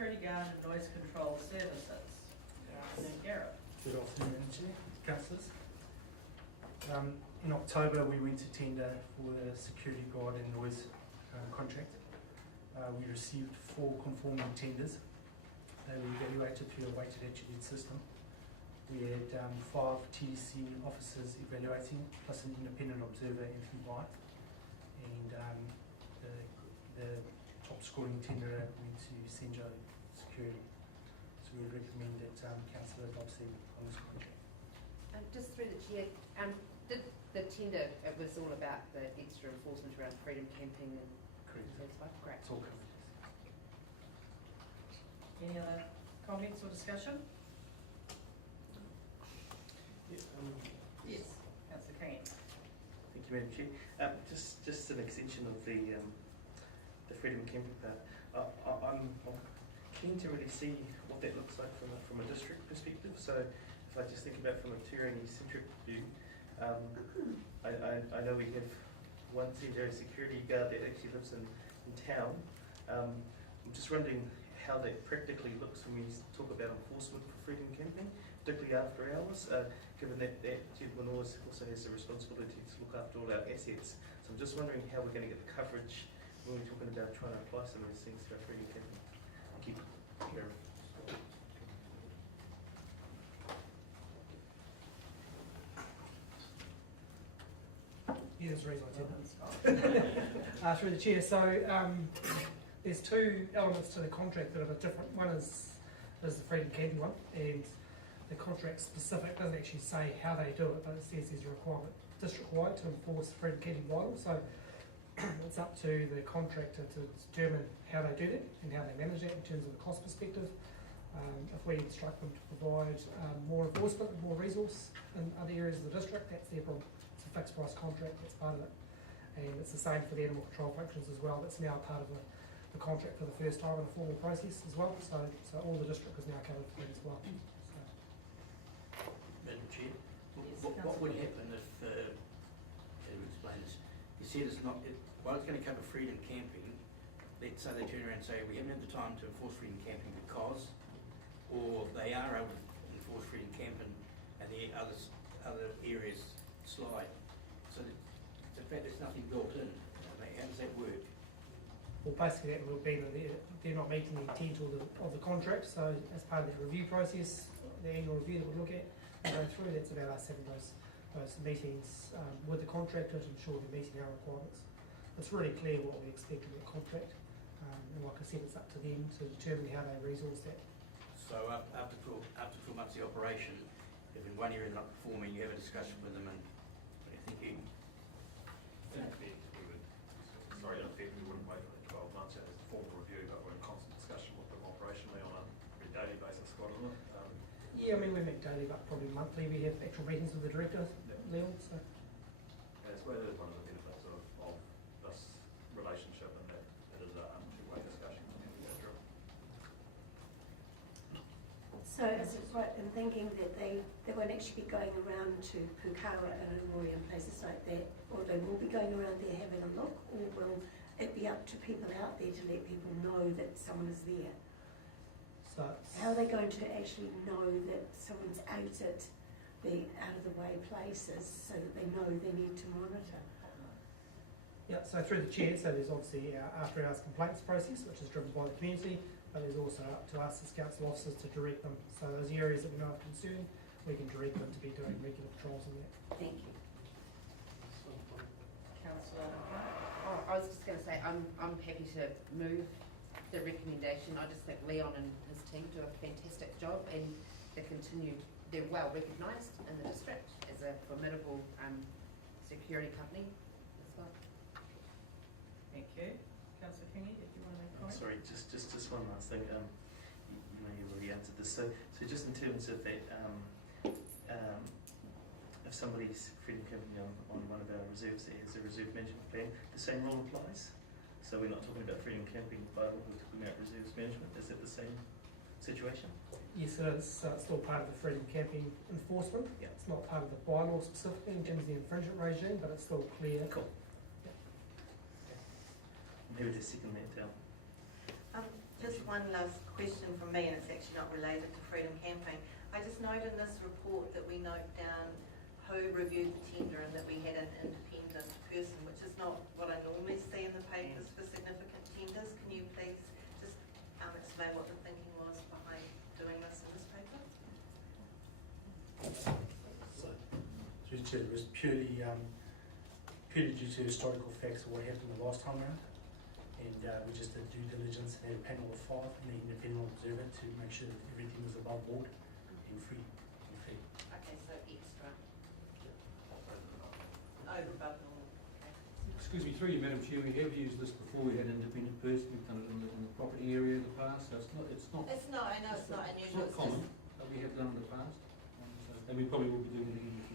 security guard and noise control services. Good afternoon, Gareth. Good afternoon, Chair, councillors. In October, we went to tender for the security guard and noise contract. We received 4 conforming tenders. They were evaluated through a weighted attribute system. We had 5 TDC officers evaluating, plus an independent observer, Anthony White, and the top scoring tenderer went to Senjo Security. So we recommend that councillor adopts them on this contract. Just through the chair, did the tender, it was all about the extra enforcement around freedom camping and Correct. that's right? Great. It's all covered. Any other comments or discussion? Yes, Councillor King. Thank you, Madam Chair. Just an extension of the freedom camping part. I'm keen to really see what that looks like from a district perspective. So if I just think about from a Turangi-centric view, I know we have one Senjo security guard that actually lives in town. I'm just wondering how that practically looks when we talk about enforcement for freedom camping, particularly after hours, given that that gentleman also has the responsibility to look after all our assets. So I'm just wondering how we're going to get the coverage when we're talking about trying to apply some of these things to our freedom camping. Thank you. Yeah, there's a reason I did through the chair. So there's 2 elements to the contract that are different. One is the freedom camping one, and the contract specific doesn't actually say how they do it, but it says there's a requirement district-wide to enforce the freedom camping bylaw. So it's up to the contractor to determine how they do that and how they manage that in terms of the cost perspective. If we instruct them to provide more enforcement and more resource in other areas of the district, that's their problem. It's a fixed price contract, that's part of it. And it's the same for the animal control functions as well. That's now part of the contract for the first time in a formal process as well. So all the district is now covered for that as well. Madam Chair, Yes, what would happen if, how do you explain this? You said it's not, while it's going to cover freedom camping, let's say they turn around and say we haven't had the time to enforce freedom camping because, or they are able to enforce freedom camping and the other areas slide. So the fact there's nothing built in, how does that work? Well, basically that would be that they're not meeting the intent of the contract. So as part of the review process, the annual review that we look at and go through, that's about us having those meetings with the contractor to ensure they're meeting our requirements. It's really clear what we expect in the contract, and like I said, it's up to them to determine how they resource that. So after 12 months of the operation, if in one area they're not performing, you have a discussion with them and what are you thinking? In effect, we wouldn't wait for the 12 months as a formal review, but we're in constant discussion with them operationally on a daily basis, Scott, isn't it? Yeah, I mean, we meet daily, but probably monthly. We have actual meetings with the director level. So That's where there's one of the benefits of this relationship, and that it is a two-way discussion. So is it right in thinking that they won't actually be going around to Pukawa and Aomori and places like that, or they will be going around there having a look, or will it be up to people out there to let people know that someone is there? How are they going to actually know that someone's out at the out-of-the-way places so that they know they need to monitor? yeah, so through the chair, so there's obviously our after-hours complaints process, which is driven by the community, but there's also up to us as council officers to direct them. So those areas that we know of concern, we can direct them to be doing regular patrols in that. Thank you. Councillor. Oh, I was just going to say, I'm happy to move the recommendation. I just think Leon and his team do a fantastic job, and they're well recognised in the district as a formidable security company as well. Thank you. Councillor Kingy, if you want to make a comment. Sorry, just one last thing. You know, you've already answered this. So just in terms of that, if somebody's freedom camping on one of our reserves that has a reserve management plan, the same rule applies. So we're not talking about freedom camping bylaw, we're talking about reserves management. Is that the same situation? Yes, it is. It's still part of the freedom camping enforcement. Yeah. It's not part of the bylaw specifically in terms of the infringement regime, but it's still clear. Cool. Maybe to second that down. Just one last question from me, and it's actually not related to Freedom Camping. I just note in this report that we note down who reviewed the tender and that we had an independent person, which is not what I normally see in the papers for significant tenders. Can you please just explain what the thinking was behind doing this in this paper? Through to, it was purely due to historical facts of what happened the last time around. And we just did due diligence and had a panel of 5 and an independent observer to make sure that everything was above board and free and fair. Okay, so extra. Over above normal. Okay. Excuse me, through you, Madam Chair, we have used this before. We had an independent person. We've done it in the property area in the past. So it's not. It's not. I know it's not unusual. It's not common, but we have done it in the past. And we probably will be doing it again in the